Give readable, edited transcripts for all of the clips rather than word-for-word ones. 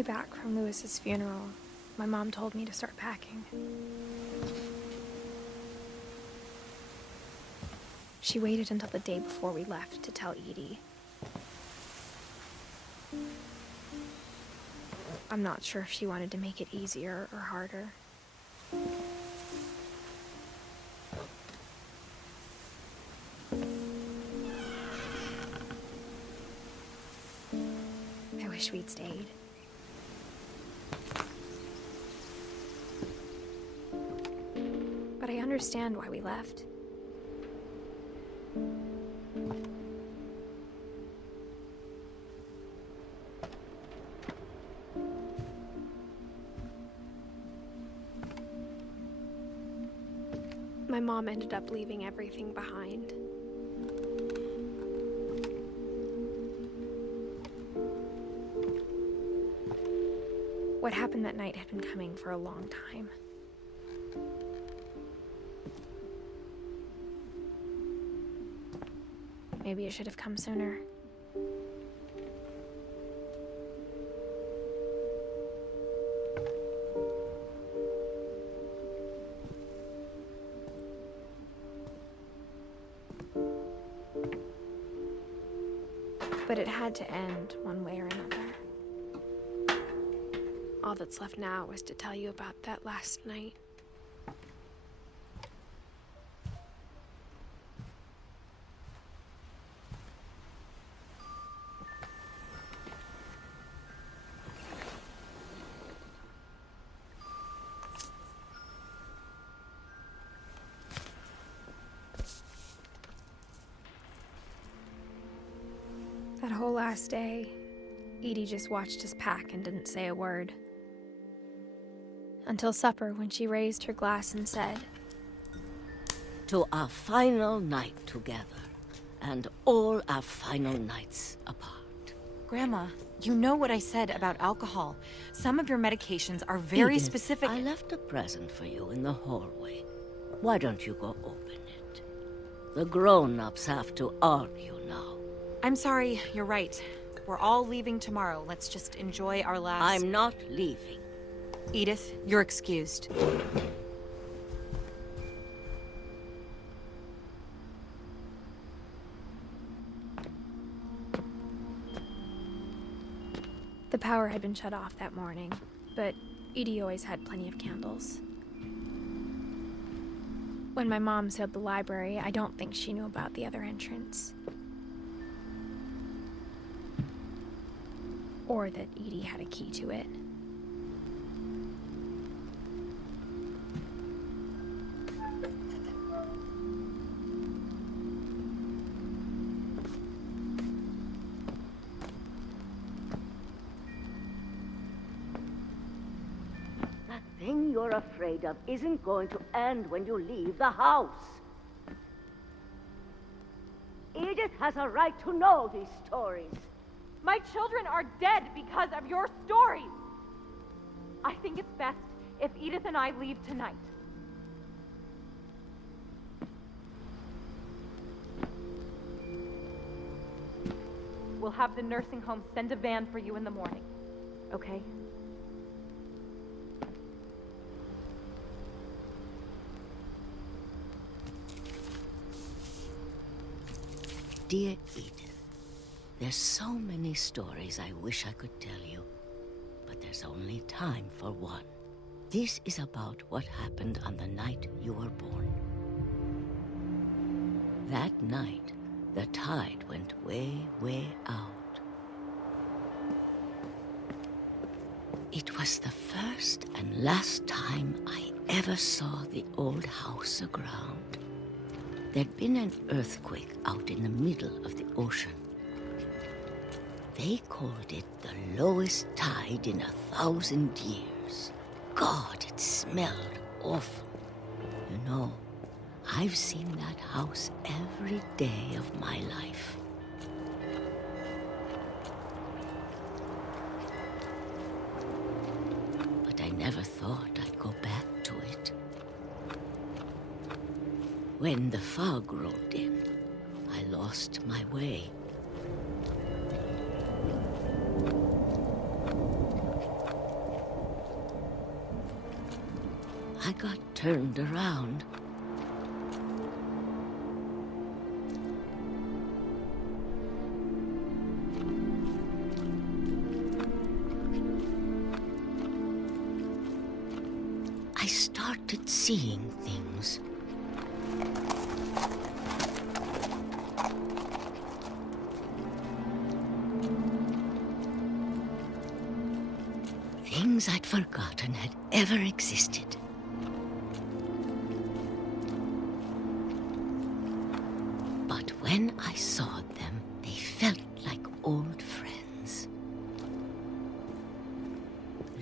way back from Lewis's funeral, my mom told me to start packing. She waited until the day before we left to tell Edie. I'm not sure if she wanted to make it easier or harder. I wish we'd stayed. But I understand why we left. My mom ended up leaving everything behind. What happened that night had been coming for a long time. Maybe it should have come sooner. But it had to end one way or another. All that's left now is to tell you about that last night. That whole last day, Edie just watched us pack and didn't say a word. Until supper, when she raised her glass and said, "To our final night together, and all our final nights apart." Grandma, you know what I said about alcohol. Some of your medications are very Edith, specific. I left a present for you in the hallway. Why don't you go open it? The grown-ups have to argue now. I'm sorry, you're right. We're all leaving tomorrow. Let's just enjoy our last... I'm not leaving. Edith, you're excused. the power had been shut off that morning, but Edie always had plenty of candles. When my mom sealed the library, I don't think she knew about the other entrance. Or that Edie had a key to it. That thing you're afraid of isn't going to end when you leave the house. Edith has a right to know these stories. My children are dead because of your stories. I think it's best if Edith and I leave tonight. We'll have the nursing home send a van for you in the morning, okay? Dear Edith, there's so many stories I wish I could tell you, but there's only time for one. This is about what happened on the night you were born. That night, the tide went way, way out. It was the first and last time I ever saw the old house aground. There'd been an earthquake out in the middle of the ocean. They called it the lowest tide in 1,000 years. God, it smelled awful. You know, I've seen that house every day of my life. But I never thought I'd go back to it. When the fog rolled in, I lost my way. I got turned around. I started seeing things. Things I'd forgotten had ever existed. But when I saw them, they felt like old friends.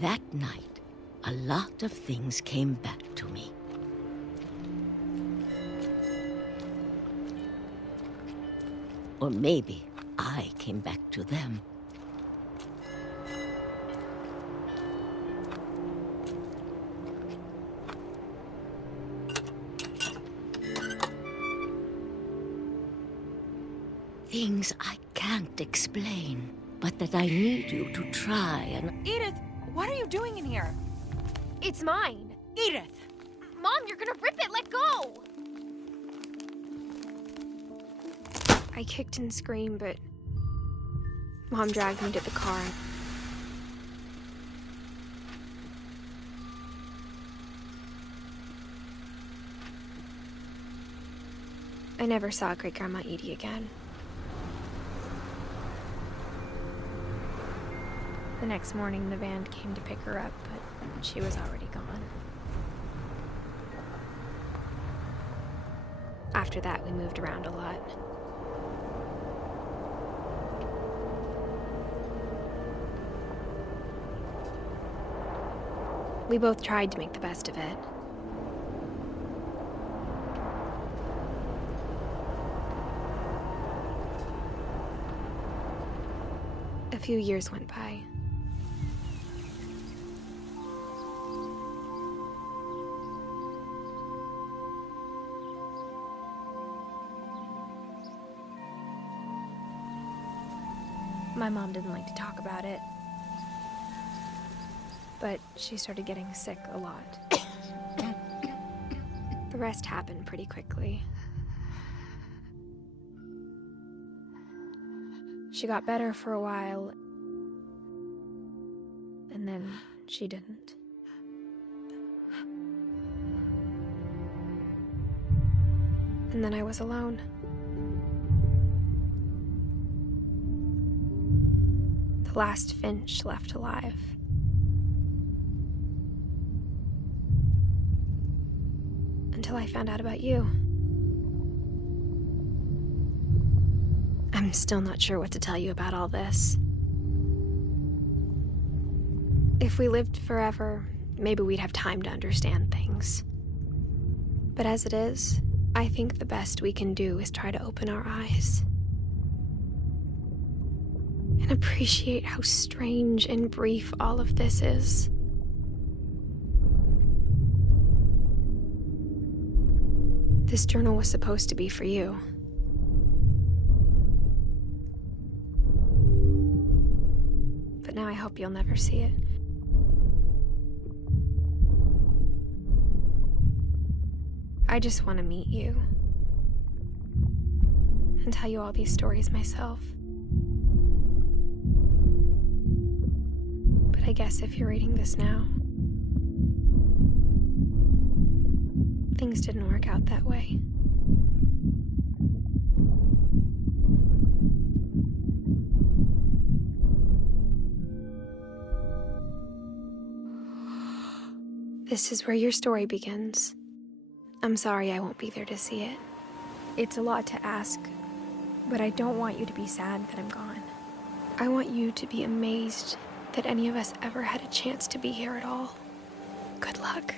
That night, a lot of things came back to me. Or maybe I came back to them. Things I can't explain, but that I need you to try and... Edith, what are you doing in here? It's mine. Edith! Mom, you're gonna rip it! Let go! I kicked and screamed, but Mom dragged me to the car. I never saw Great-Grandma Edie again. The next morning, the van came to pick her up, but she was already gone. After that, we moved around a lot. We both tried to make the best of it. A few years went by. My mom didn't like to talk about it, but she started getting sick a lot. The rest happened pretty quickly. She got better for a while, and then she didn't. And then I was alone. The last Finch left alive. Until I found out about you. I'm still not sure what to tell you about all this. If we lived forever, maybe we'd have time to understand things. But as it is, I think the best we can do is try to open our eyes. And appreciate how strange and brief all of this is. This journal was supposed to be for you. But now I hope you'll never see it. I just want to meet you. And tell you all these stories myself. But I guess if you're reading this now, things didn't work out that way. This is where your story begins. I'm sorry I won't be there to see it. It's a lot to ask, but I don't want you to be sad that I'm gone. I want you to be amazed that any of us ever had a chance to be here at all. Good luck.